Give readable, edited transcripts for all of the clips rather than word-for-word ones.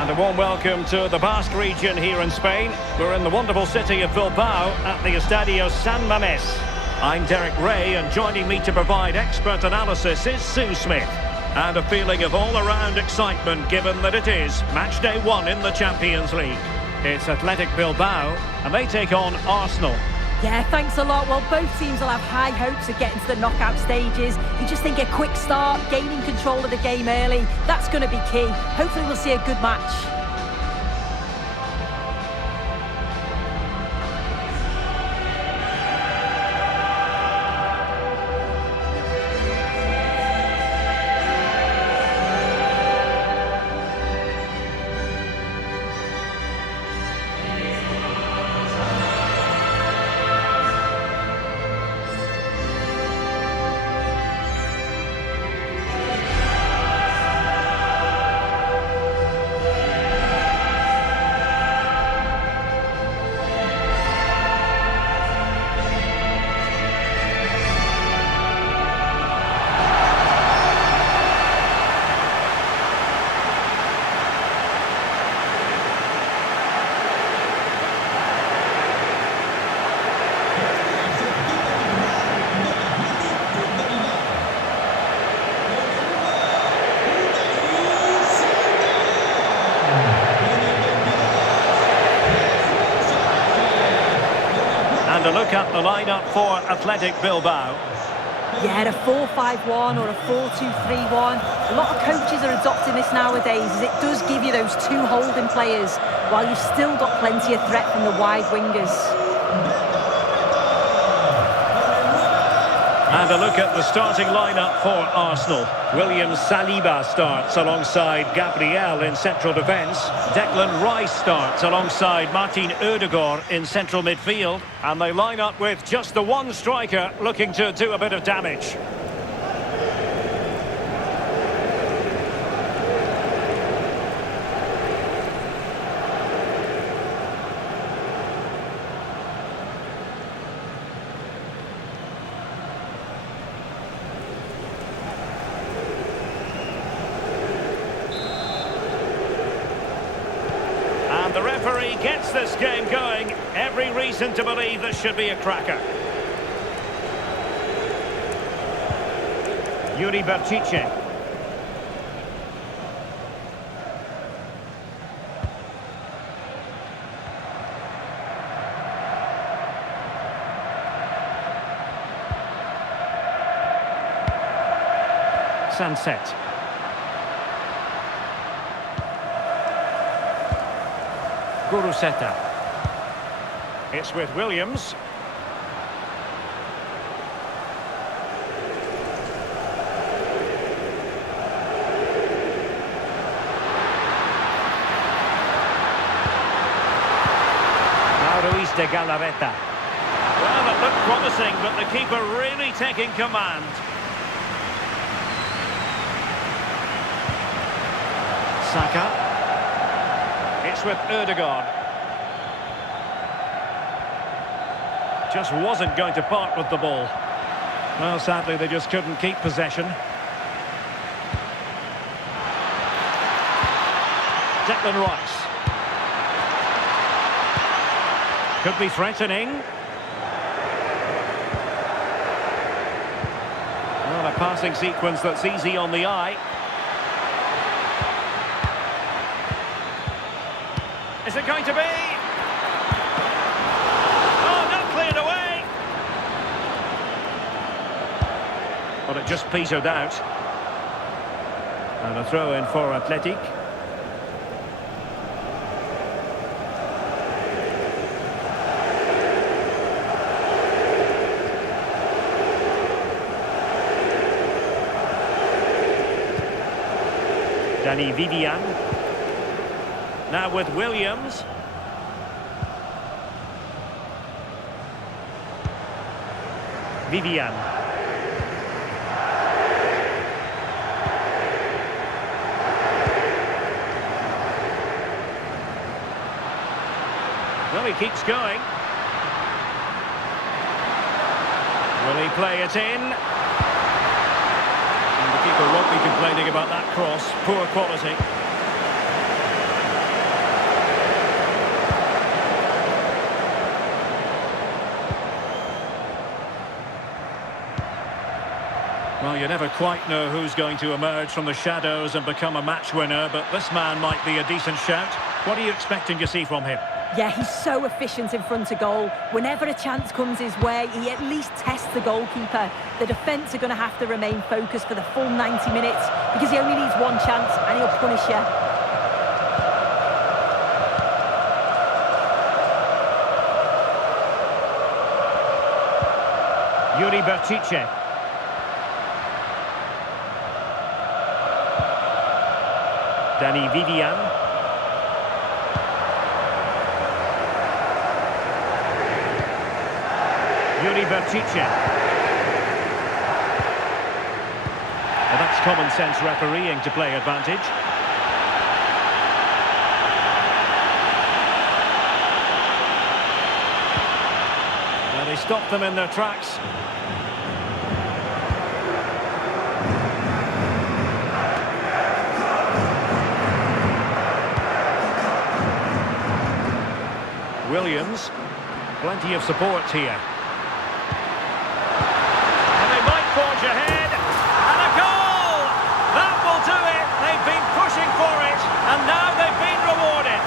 And a warm welcome to the Basque region here in Spain. We're in the wonderful city of Bilbao at the Estadio San Mamés. I'm Derek Ray, and joining me to provide expert analysis is Sue Smith. And a feeling of all-around excitement given that it is match day 1 in the Champions League. It's Athletic Bilbao, and they take on Arsenal. Yeah, thanks a lot. Well, both teams will have high hopes of getting to the knockout stages. You just think a quick start, gaining control of the game early, that's going to be key. Hopefully we'll see a good match. And a look at the lineup for Athletic Bilbao. Yeah, a 4-5-1 or a 4-2-3-1. A lot of coaches are adopting this nowadays, as it does give you those two holding players, while you've still got plenty of threat from the wide wingers. And a look at the starting lineup for Arsenal. William Saliba starts alongside Gabriel in central defence. Declan Rice starts alongside Martin Ødegaard in central midfield. And they line up with just the one striker looking to do a bit of damage. And the referee gets this game going. Every reason to believe this should be a cracker. Yuri Berchiche. Sunset. Guruseta. It's with Williams. Now Ruiz de Galarreta. Well, it looked promising, but the keeper really taking command. Saka. It's with Ødegaard. Just wasn't going to part with the ball. Well, sadly, they just couldn't keep possession. Declan Rice. Could be threatening. Well, a passing sequence that's easy on the eye. Is it going to be? Oh, not cleared away! But it just petered out. And a throw in for Athletic. Danny Vivian. Now with Williams. Vivian. Well, he keeps going. Will he play it in? And the keeper won't be complaining about that cross. Poor quality. you never quite know who's going to emerge from the shadows and become a match winner, but this man might be a decent shout. What are you expecting to see from him? Yeah, he's so efficient in front of goal. Whenever a chance comes his way, he at least tests the goalkeeper. The defence are going to have to remain focused for the full 90 minutes because he only needs one chance and he'll punish you. Yuri Bertice. Danny Vivian. Yuri Bertice. Well, that's common sense refereeing to play advantage. Now they stopped them in their tracks. Williams, plenty of support here. And they might forge ahead. And a goal! That will do it. They've been pushing for it, and now they've been rewarded.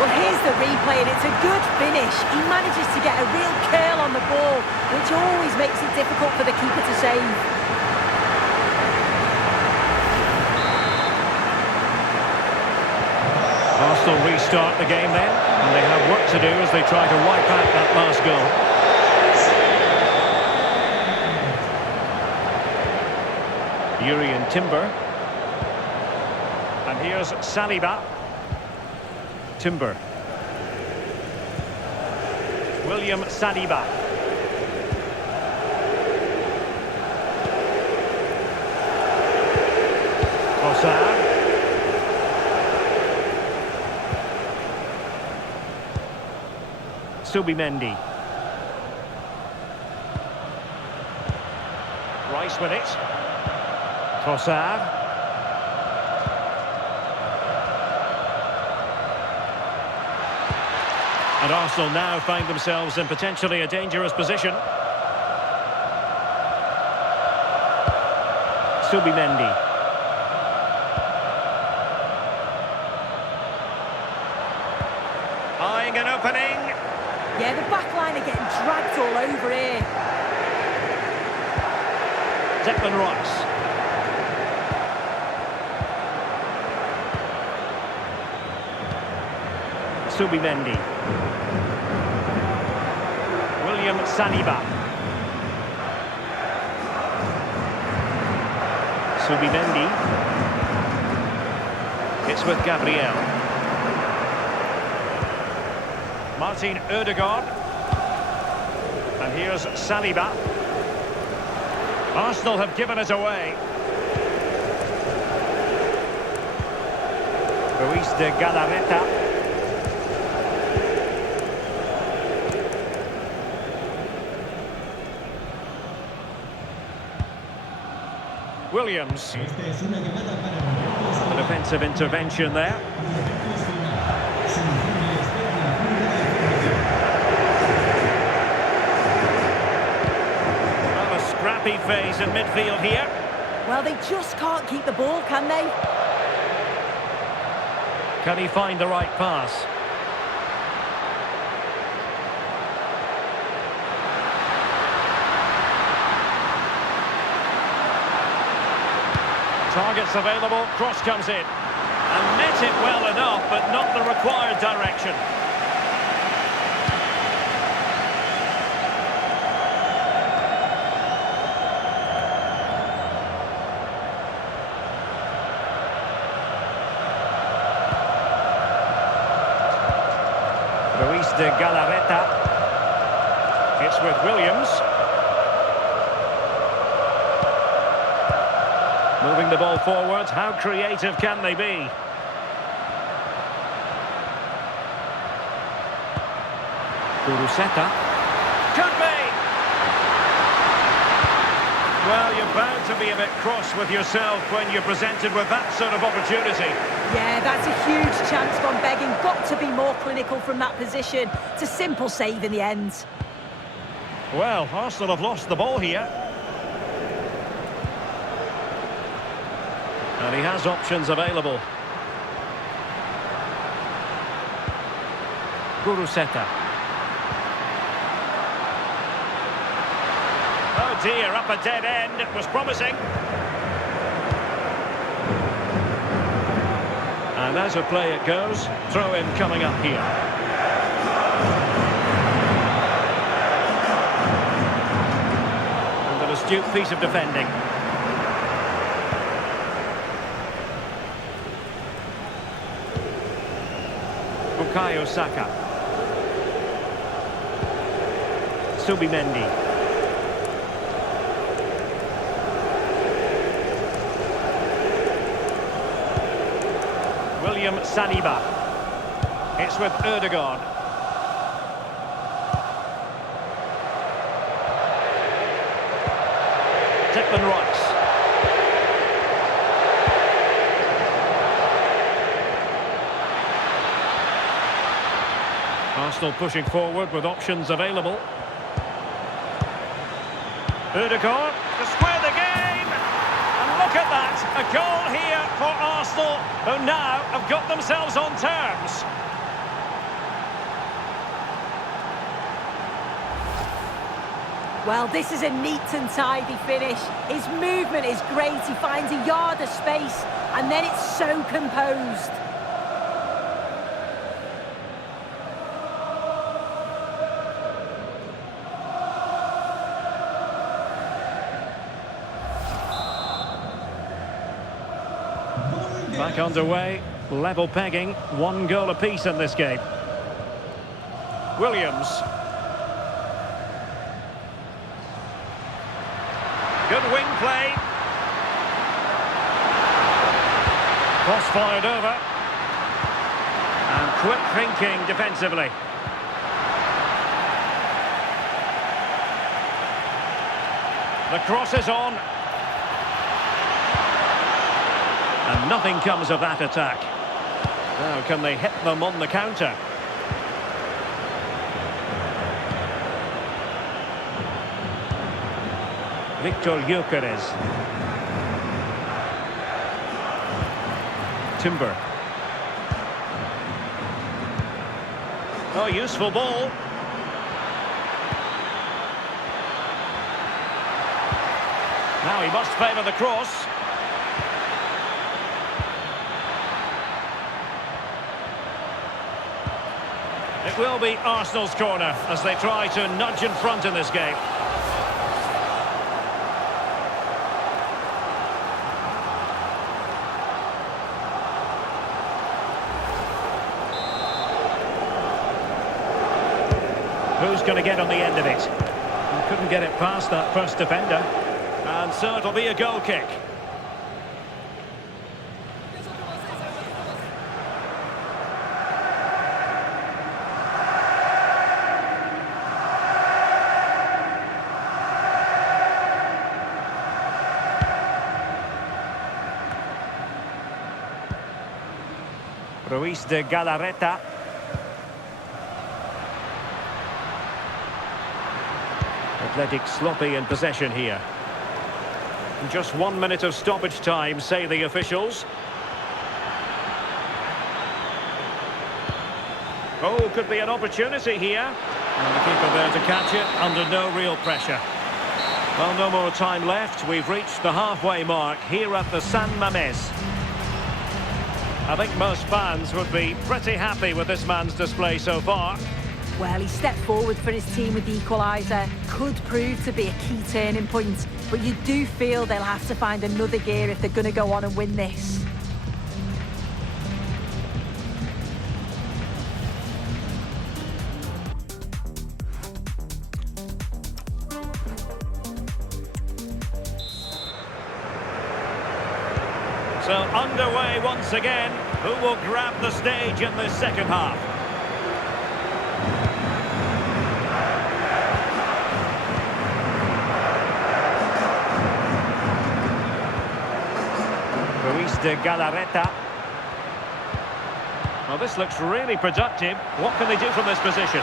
Well, here's the replay, and it's a good finish. He manages to get a real curl on the ball, which always makes it difficult for the keeper to save. Arsenal restart the game then, and they have work to do as they try to wipe out that last goal. Urian Timber. And here's Saliba. Timber. William Saliba. Trossard. Subimendi. Rice with it. Trossard. And Arsenal now find themselves in potentially a dangerous position. Subimendi. Eyeing an opening. Yeah, the back line are getting dragged all over here. Declan Rice. Subimendi. William Saliba. Subimendi. It's with Gabriel. Martin Ødegaard. And here's Saliba. Arsenal have given it away. Ruiz de Galarreta. Williams. An offensive intervention there. Well, a scrappy phase in midfield here. Well, they just can't keep the ball, can they? Can he find the right pass? Targets available, cross comes in. And met it well enough, but not the required direction. Ruiz de Galarreta. It's with Williams. Moving the ball forward, how creative can they be? Kuruseta. Could be! Well, you're bound to be a bit cross with yourself when you're presented with that sort of opportunity. Yeah, that's a huge chance gone begging. Got to be more clinical from that position. It's a simple save in the end. Well, Arsenal have lost the ball here. And he has options available. Guruseta. Oh dear, up a dead end. It was promising. And as a play it goes, throw in coming up here. And an astute piece of defending. Bukayo Saka. Subimendi. William Saliba. It's with Ødegaard. Declan Rice. Arsenal pushing forward with options available. Ødegaard to square the game. And look at that, a goal here for Arsenal, who now have got themselves on terms. Well, this is a neat and tidy finish. His movement is great. He finds a yard of space, and then it's so composed. Back underway, level pegging, 1 goal apiece in this game. Williams. Good wing play. Cross fired over. And quick thinking defensively. The cross is on. And nothing comes of that attack. Now, can they hit them on the counter? Victor Gyökeres. Timber. Oh, useful ball. Now he must favour the cross. It will be Arsenal's corner as they try to nudge in front in this game. Who's going to get on the end of it? He couldn't get it past that first defender. And so it'll be a goal kick. Ruiz de Galarreta. Athletic sloppy in possession here. And just 1 minute of stoppage time, say the officials. Oh, could be an opportunity here. And the keeper there to catch it under no real pressure. Well, no more time left. We've reached the halfway mark here at the San Mamés. I think most fans would be pretty happy with this man's display so far. Well, he stepped forward for his team with the equaliser. Could prove to be a key turning point. But you do feel they'll have to find another gear if they're going to go on and win this. So underway once again. Who will grab the stage in this second half? de Galarreta. Well, this looks really productive. What can they do from this position?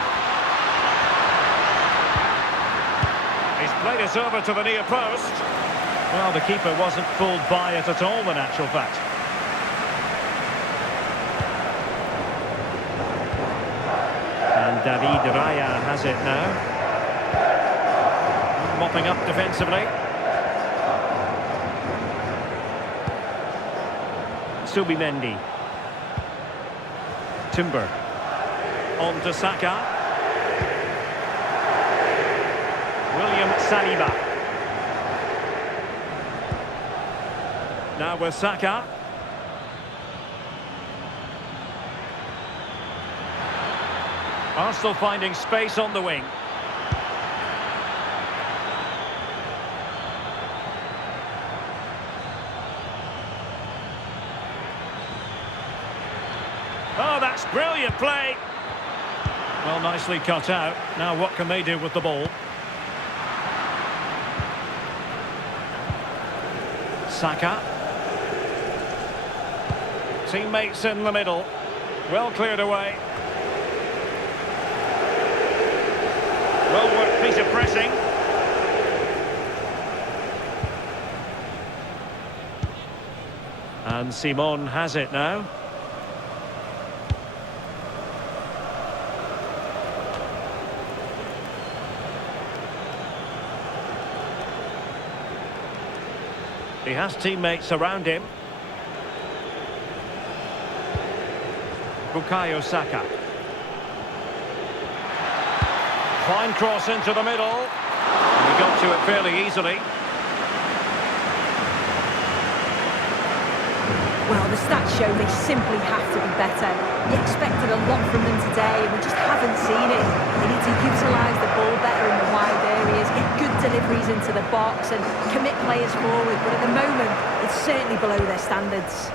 He's played it over to the near post. Well, the keeper wasn't fooled by it at all, in actual fact. And David Raya has it now. Mopping up defensively. Subimendi. Timber. On to Saka. William Saliba. Now with Saka. Arsenal finding space on the wing. Oh, that's brilliant play. Well, nicely cut out. Now what can they do with the ball? Saka. Teammates in the middle. Well cleared away. Well worked piece of pressing. And Simon has it now. He has teammates around him. Bukayo Saka. Fine cross into the middle. And he got to it fairly easily. Well, the stats show they simply have to be better. You expected a lot from them today, and we just haven't seen it. They need to utilise the ball better in the wide areas, get good deliveries into the box, and commit players forward. But at the moment, it's certainly below their standards.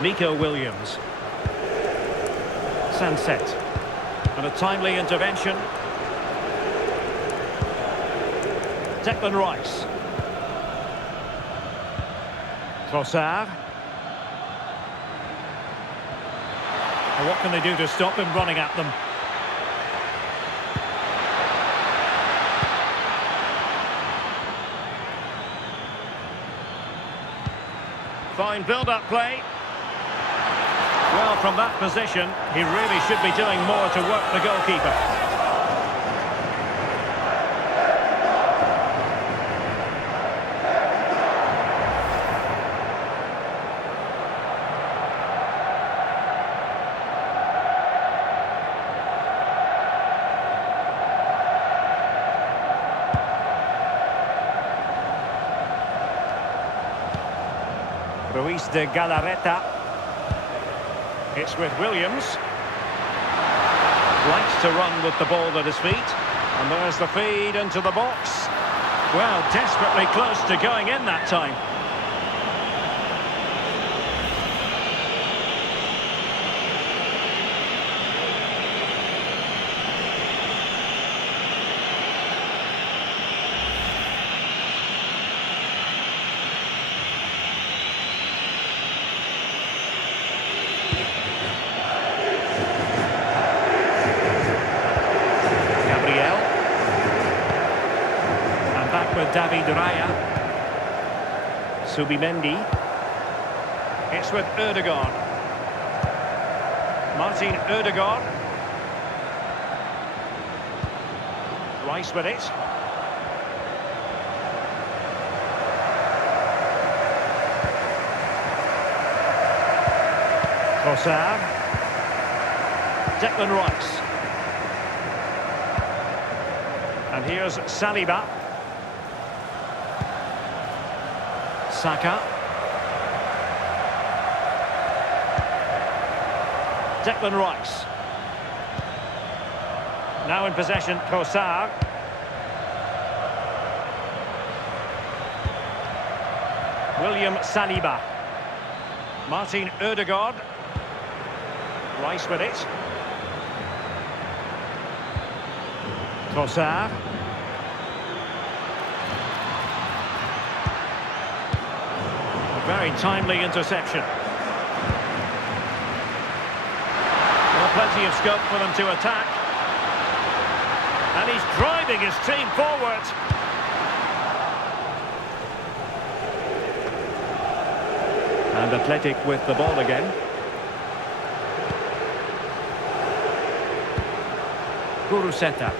Nico Williams. Sunset. And a timely intervention. Declan Rice. Trossard. And what can they do to stop him running at them? Fine build-up play. Well, from that position, he really should be doing more to work the goalkeeper. Ruiz de Galarreta. It's with Williams. Likes to run with the ball at his feet. And there's the feed into the box. Well, desperately close to going in that time. With David Raya. Subimendi. It's with Ødegaard. Martin Ødegaard. Rice with it. Trossard. Declan Rice. And here's Saliba. Saka. Declan Rice. Now in possession, Trossard. William Saliba. Martin Ødegaard. Rice with it. Trossard. Very timely interception. Well, plenty of scope for them to attack. And he's driving his team forward. And Athletic with the ball again. Guruseta.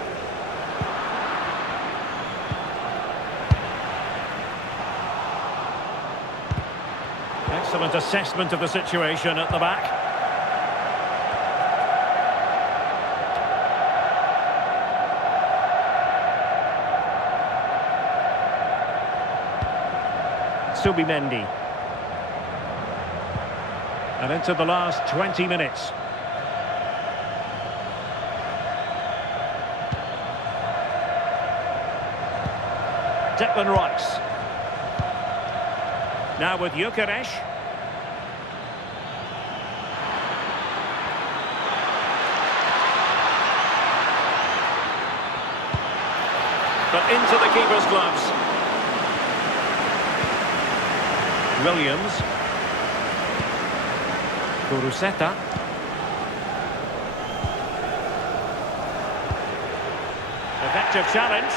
Excellent assessment of the situation at the back. Subimendi. And into the last 20 minutes. Declan Rice. Now with Gyökeres. But into the keeper's gloves. Williams. Guruseta. Effective challenge.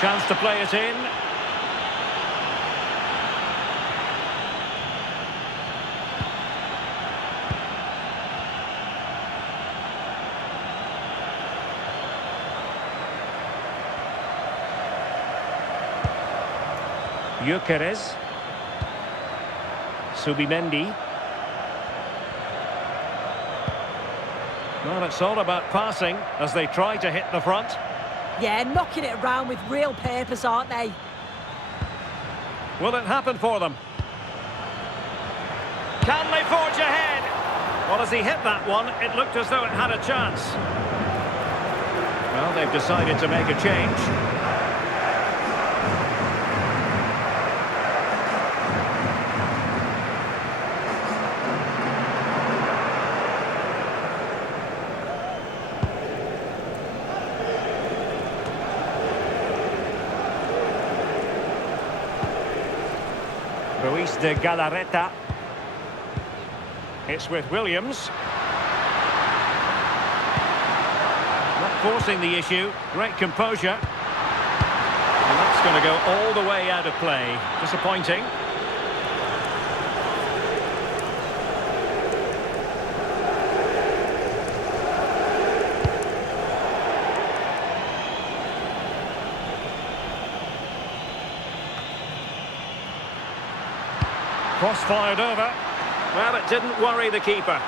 Chance to play it in. Gyökeres. Subimendi. Well, it's all about passing as they try to hit the front. Yeah, knocking it around with real purpose, aren't they? Will it happen for them? Can they forge ahead? Well, as he hit that one, it looked as though it had a chance. Well, they've decided to make a change. Ruiz de Galarreta. It's with Williams. Not forcing the issue. Great composure. And that's going to go all the way out of play. Disappointing. Cross fired over. Well, it didn't worry the keeper.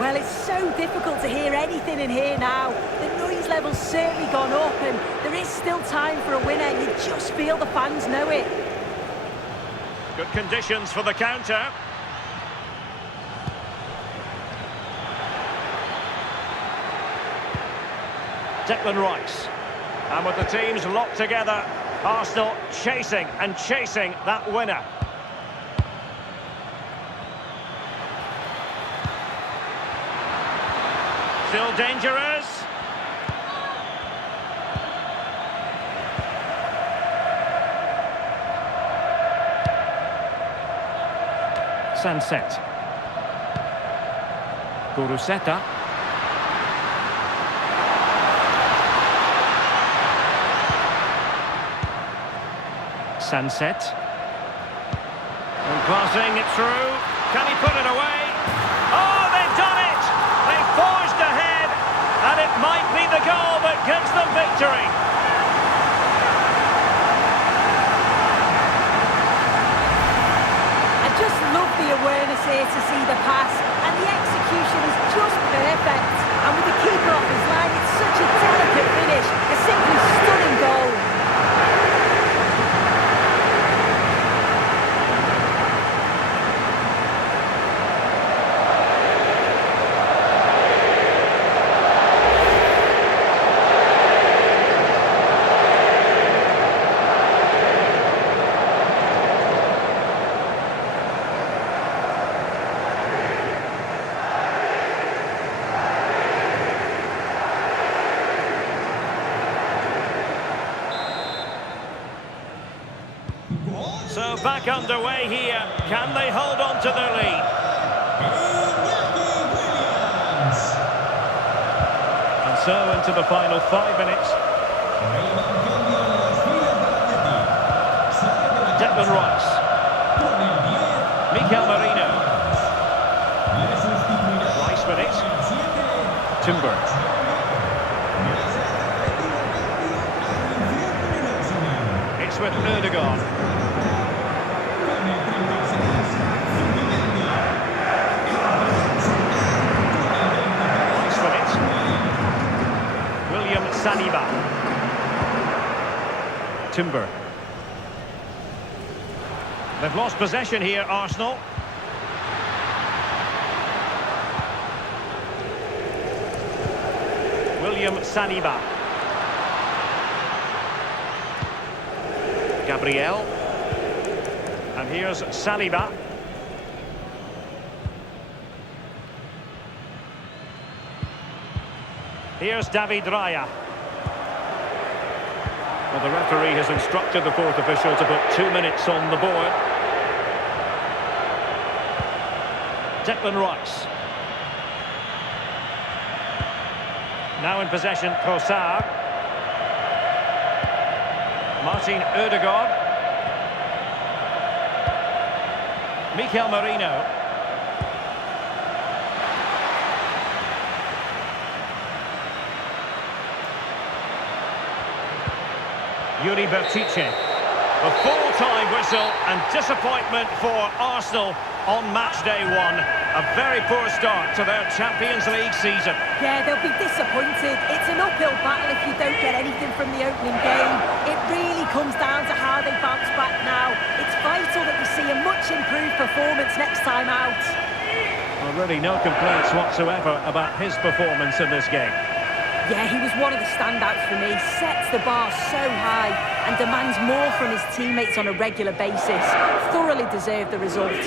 Well, it's so difficult to hear anything in here now. The noise level's certainly gone up and there is still time for a winner. You just feel the fans know it. Good conditions for the counter. Declan Rice. And with the teams locked together, Arsenal chasing and chasing that winner. Still dangerous. Sunset. Guruseta. Sunset. And passing it through. Can he put it away? Oh, they've done it! They've forged ahead, and it might be the goal that gives them victory. I just love the awareness here to see the pass, and the execution is just perfect. And with the keeper off his line, it's such a delicate finish. A simply stunning goal. back underway here. Can they hold on to their lead? And so into the final 5 minutes. Declan Rice. Mikel Merino. Rice with it. Timber. It's with Ødegaard. Rice with it. William Saliba. Timber. They've lost possession here, Arsenal. William Saliba. Gabriel. And here's Saliba. Here's David Raya. Well, the referee has instructed the fourth official to put 2 minutes on the board. Declan Rice. Now in possession, Trossard. Martin Ødegaard. Mikel Merino. Yuri Bertice. A full-time whistle and disappointment for Arsenal on match day 1. A very poor start to their Champions League season. Yeah, they'll be disappointed. It's an uphill battle if you don't get anything from the opening game. It really comes down to how they bounce back now. It's vital that we see a much improved performance next time out. Well, really no complaints whatsoever about his performance in this game. Yeah, he was one of the standouts for me. Sets the bar so high and demands more from his teammates on a regular basis. Thoroughly deserved the result.